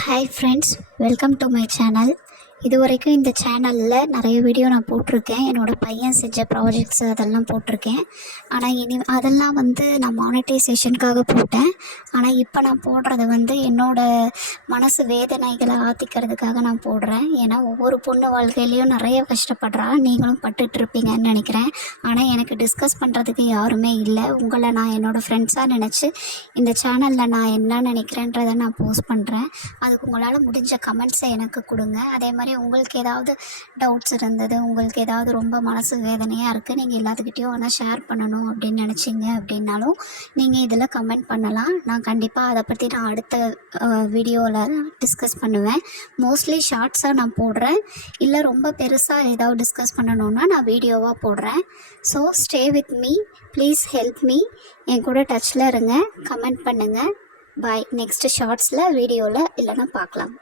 Hi friends, welcome to my channel. இது வரைக்கும் இந்த சேனலில் நிறைய வீடியோ நான் போட்டிருக்கேன். என்னோடய பையன் செஞ்ச ப்ராஜெக்ட்ஸ் அதெல்லாம் போட்டிருக்கேன். ஆனால் அதெல்லாம் நான் மானிட்டைசேஷனுக்காக போட்டேன். ஆனால் இப்போ நான் போடுறது என்னோடய மனசு வேதனைகளை ஆற்றிக்கிறதுக்காக நான் போடுறேன். ஏன்னா ஒவ்வொரு பொண்ணு வாழ்க்கையிலையும் நிறைய கஷ்டப்படுறா, நீங்களும் பட்டுட்ருப்பீங்கன்னு நினைக்கிறேன். ஆனால் எனக்கு டிஸ்கஸ் பண்ணுறதுக்கு யாருமே இல்லை. உங்களை நான் என்னோடய ஃப்ரெண்ட்ஸாக நினச்சி இந்த சேனலில் நான் என்ன நினைக்கிறேன்றதை நான் போஸ்ட் பண்ணுறேன். அதுக்கு உங்களால் முடிஞ்ச கமெண்ட்ஸை எனக்கு கொடுங்க. அதே மாதிரி உங்களுக்கு ஏதாவது டவுட்ஸ் இருந்தது, உங்களுக்கு ஏதாவது ரொம்ப மனசு வேதனையாக இருக்குது, நீங்கள் எல்லாத்துக்கிட்டையும் ஆனால் ஷேர் பண்ணணும் அப்படின்னு நினச்சிங்க அப்படின்னாலும் நீங்கள் இதில் கமெண்ட் பண்ணலாம். நான் கண்டிப்பாக அதை பற்றி நான் அடுத்த வீடியோவில் டிஸ்கஸ் பண்ணுவேன். மோஸ்ட்லி ஷார்ட்ஸாக நான் போடுறேன், இல்லை ரொம்ப பெருசாக ஏதாவது டிஸ்கஸ் பண்ணணுன்னா நான் வீடியோவாக போடுறேன். So stay with me, please help me. என் கூட டச்சில் இருங்க, கமெண்ட் பண்ணுங்கள். பாய். நெக்ஸ்ட்டு ஷார்ட்ஸில் வீடியோவில் இல்லைன்னா பார்க்கலாம்.